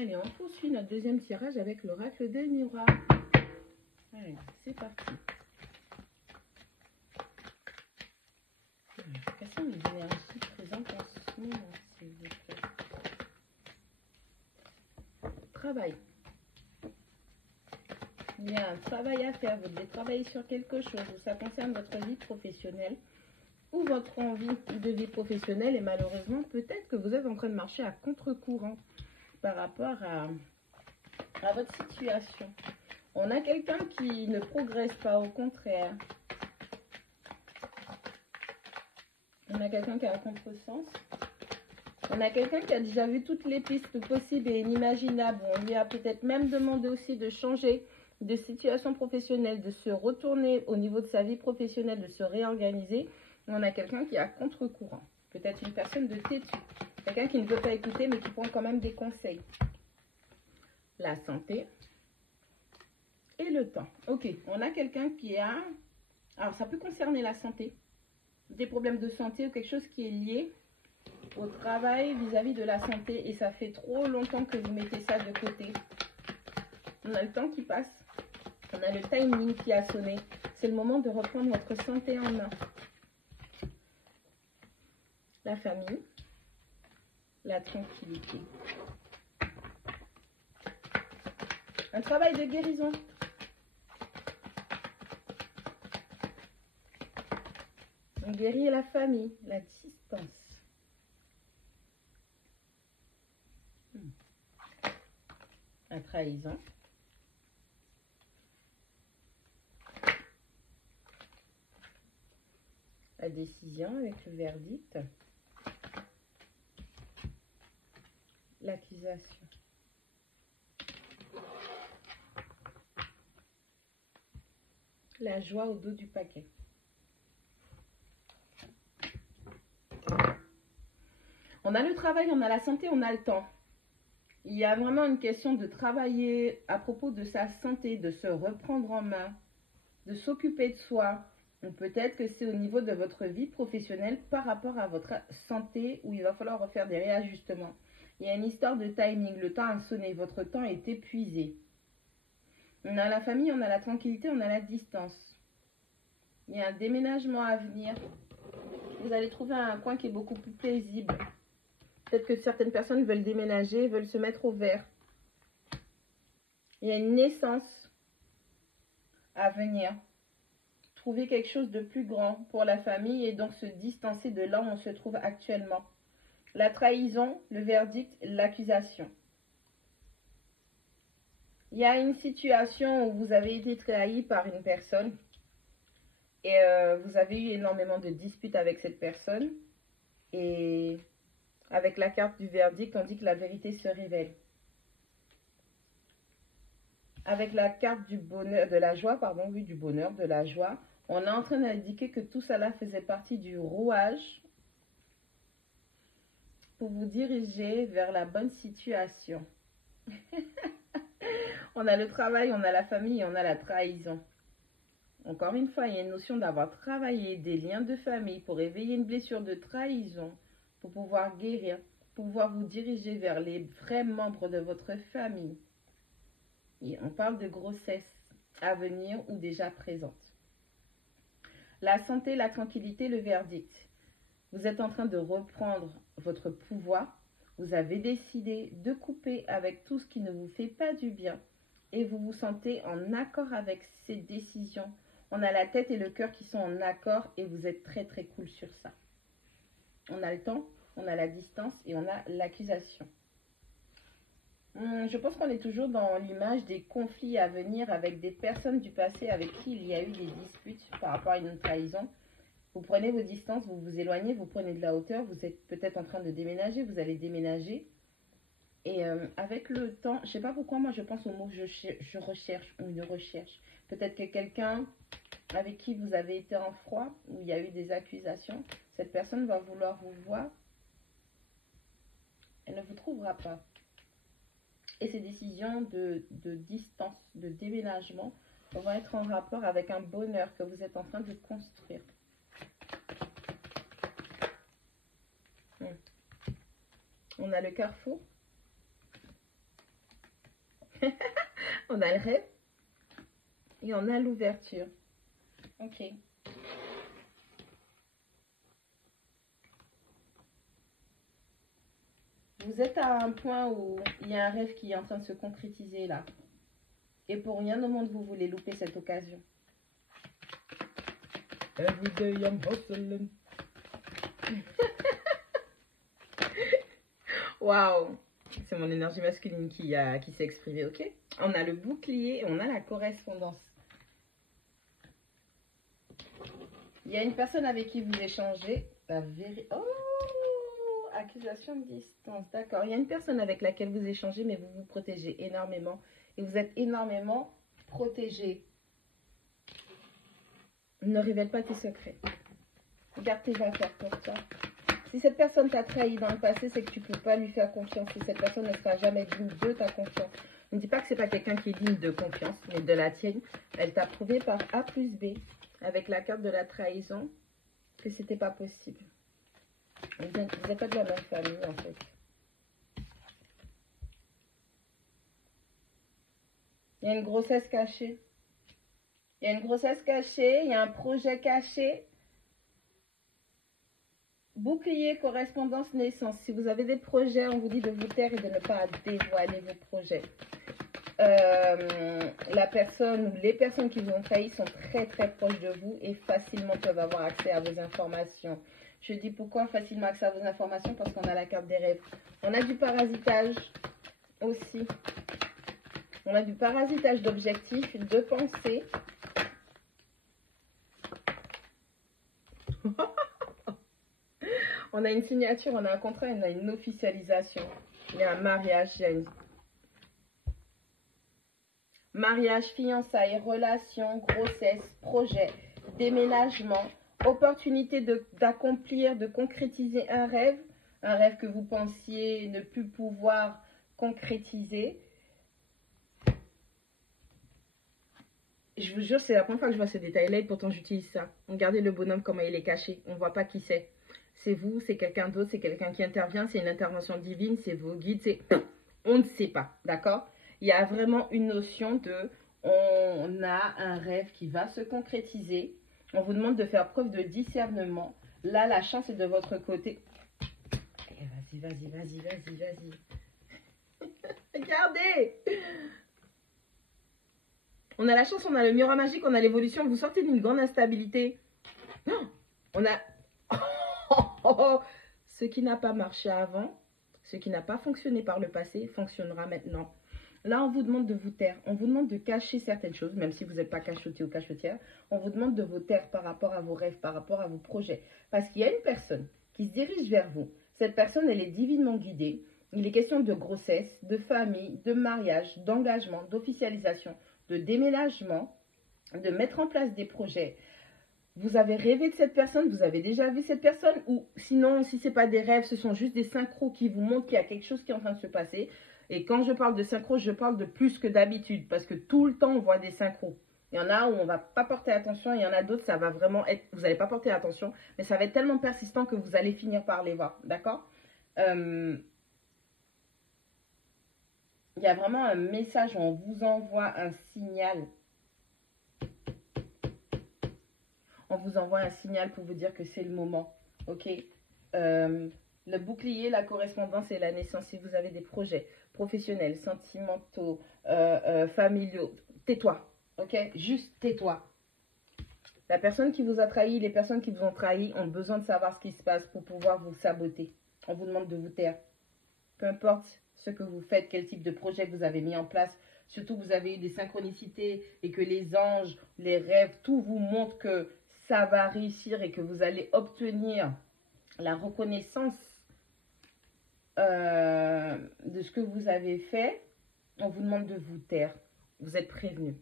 Allez, on poursuit notre deuxième tirage avec l'oracle des miroirs. Allez, c'est parti. Quelles sont les énergies présentes en ce moment, s'il vous plaît? Travail. Il y a un travail à faire. Vous devez travailler sur quelque chose. Ou ça concerne votre vie professionnelle ou votre envie de vie professionnelle. Et malheureusement, peut-être que vous êtes en train de marcher à contre-courant par rapport à votre situation. On a quelqu'un qui ne progresse pas, au contraire. On a quelqu'un qui a un contresens. On a quelqu'un qui a déjà vu toutes les pistes possibles et inimaginables. On lui a peut-être même demandé aussi de changer de situation professionnelle, de se retourner au niveau de sa vie professionnelle, de se réorganiser. On a quelqu'un qui est à contre-courant. Peut-être une personne de têtu. Quelqu'un qui ne veut pas écouter mais qui prend quand même des conseils. La santé et le temps. Ok, on a quelqu'un qui a... Alors, ça peut concerner la santé. Des problèmes de santé ou quelque chose qui est lié au travail vis-à-vis de la santé. Et ça fait trop longtemps que vous mettez ça de côté. On a le temps qui passe. On a le timing qui a sonné. C'est le moment de reprendre votre santé en main. La famille. La tranquillité. Un travail de guérison. On guérit la famille, la distance. La trahison. La décision avec le verdict. L'accusation. La joie au dos du paquet. On a le travail, on a la santé, on a le temps. Il y a vraiment une question de travailler à propos de sa santé, de se reprendre en main, de s'occuper de soi. Ou peut-être que c'est au niveau de votre vie professionnelle par rapport à votre santé où il va falloir refaire des réajustements. Il y a une histoire de timing, le temps a sonné, votre temps est épuisé. On a la famille, on a la tranquillité, on a la distance. Il y a un déménagement à venir. Vous allez trouver un coin qui est beaucoup plus paisible. Peut-être que certaines personnes veulent déménager, veulent se mettre au vert. Il y a une naissance à venir. Trouver quelque chose de plus grand pour la famille et donc se distancer de là où on se trouve actuellement. La trahison, le verdict, l'accusation. Il y a une situation où vous avez été trahi par une personne et vous avez eu énormément de disputes avec cette personne. Et avec la carte du verdict, on dit que la vérité se révèle. Avec la carte du bonheur, de la joie, pardon, oui, du bonheur, de la joie, on est en train d'indiquer que tout cela faisait partie du rouage pour vous diriger vers la bonne situation. On a le travail, on a la famille, on a la trahison. Encore une fois, il y a une notion d'avoir travaillé des liens de famille pour éveiller une blessure de trahison, pour pouvoir guérir, pour pouvoir vous diriger vers les vrais membres de votre famille. Et on parle de grossesse à venir ou déjà présente. La santé, la tranquillité, le verdict. Vous êtes en train de reprendre votre pouvoir. Vous avez décidé de couper avec tout ce qui ne vous fait pas du bien. Et vous vous sentez en accord avec ces décisions. On a la tête et le cœur qui sont en accord et vous êtes très très cool sur ça. On a le temps, on a la distance et on a l'accusation. Je pense qu'on est toujours dans l'image des conflits à venir avec des personnes du passé avec qui il y a eu des disputes par rapport à une trahison. Vous prenez vos distances, vous vous éloignez, vous prenez de la hauteur, vous êtes peut-être en train de déménager, vous allez déménager. Et avec le temps, je ne sais pas pourquoi, moi je pense au mot je recherche ou une recherche. Peut-être que quelqu'un avec qui vous avez été en froid, où il y a eu des accusations, cette personne va vouloir vous voir. Elle ne vous trouvera pas. Et ces décisions de distance, de déménagement, vont être en rapport avec un bonheur que vous êtes en train de construire. On a le carrefour. On a le rêve et on a l'ouverture. Ok. Vous êtes à un point où il y a un rêve qui est en train de se concrétiser là. Et pour rien au monde, vous voulez louper cette occasion. Every day I'm hustling. Waouh! C'est mon énergie masculine qui s'est exprimée, ok? On a le bouclier et on a la correspondance. Il y a une personne avec qui vous échangez. Oh! Accusation de distance, d'accord. Il y a une personne avec laquelle vous échangez, mais vous vous protégez énormément. Et vous êtes énormément protégé. Ne révèle pas tes secrets. Garde tes affaires pour toi. Si cette personne t'a trahi dans le passé, c'est que tu ne peux pas lui faire confiance. Et cette personne ne sera jamais digne de ta confiance. Ne dis pas que ce n'est pas quelqu'un qui est digne de confiance, mais de la tienne. Elle t'a prouvé par A plus B, avec la carte de la trahison, que c'était pas possible. Vous n'êtes pas de la même famille, en fait. Il y a une grossesse cachée. Il y a une grossesse cachée, il y a un projet caché. Bouclier, correspondance, naissance. Si vous avez des projets, on vous dit de vous taire et de ne pas dévoiler vos projets. La personne ou les personnes qui vous ont trahi sont très très proches de vous et facilement peuvent avoir accès à vos informations. Je dis pourquoi facilement accès à vos informations? Parce qu'on a la carte des rêves. On a du parasitage aussi. On a du parasitage d'objectifs, de pensée. On a une signature, on a un contrat, on a une officialisation. Il y a un mariage, il y a une... Mariage, fiançailles, relation, grossesse, projet, déménagement, opportunité d'accomplir, de concrétiser un rêve que vous pensiez ne plus pouvoir concrétiser. Je vous jure, c'est la première fois que je vois ce détail-là et pourtant j'utilise ça. Regardez le bonhomme, comment il est caché. On ne voit pas qui c'est. C'est vous, c'est quelqu'un d'autre, c'est quelqu'un qui intervient, c'est une intervention divine, c'est vos guides, c'est... On ne sait pas, d'accord? Il y a vraiment une notion de... On a un rêve qui va se concrétiser. On vous demande de faire preuve de discernement. Là, la chance est de votre côté. Vas-y, vas-y, vas-y, vas-y, vas-y. Regardez! On a la chance, on a le miroir magique, on a l'évolution. Vous sortez d'une grande instabilité. On a... Ce qui n'a pas marché avant, ce qui n'a pas fonctionné par le passé, fonctionnera maintenant. Là, on vous demande de vous taire. On vous demande de cacher certaines choses, même si vous n'êtes pas cachotier ou cachotière. On vous demande de vous taire par rapport à vos rêves, par rapport à vos projets. Parce qu'il y a une personne qui se dirige vers vous. Cette personne, elle est divinement guidée. Il est question de grossesse, de famille, de mariage, d'engagement, d'officialisation, de déménagement, de mettre en place des projets. Vous avez rêvé de cette personne, vous avez déjà vu cette personne, ou sinon, si ce n'est pas des rêves, ce sont juste des synchros qui vous montrent qu'il y a quelque chose qui est en train de se passer. Et quand je parle de synchro, je parle de plus que d'habitude, parce que tout le temps, on voit des synchros. Il y en a où on ne va pas porter attention, il y en a d'autres, ça va vraiment être, vous n'allez pas porter attention, mais ça va être tellement persistant que vous allez finir par les voir, d'accord? Il y a vraiment un message où on vous envoie un signal. On vous envoie un signal pour vous dire que c'est le moment, ok? Le bouclier, la correspondance et la naissance, si vous avez des projets professionnels, sentimentaux, familiaux, tais-toi, ok? Juste tais-toi. La personne qui vous a trahi, les personnes qui vous ont trahi ont besoin de savoir ce qui se passe pour pouvoir vous saboter. On vous demande de vous taire. Peu importe ce que vous faites, quel type de projet vous avez mis en place, surtout que vous avez eu des synchronicités et que les anges, les rêves, tout vous montre que ça va réussir et que vous allez obtenir la reconnaissance de ce que vous avez fait, on vous demande de vous taire. Vous êtes prévenus.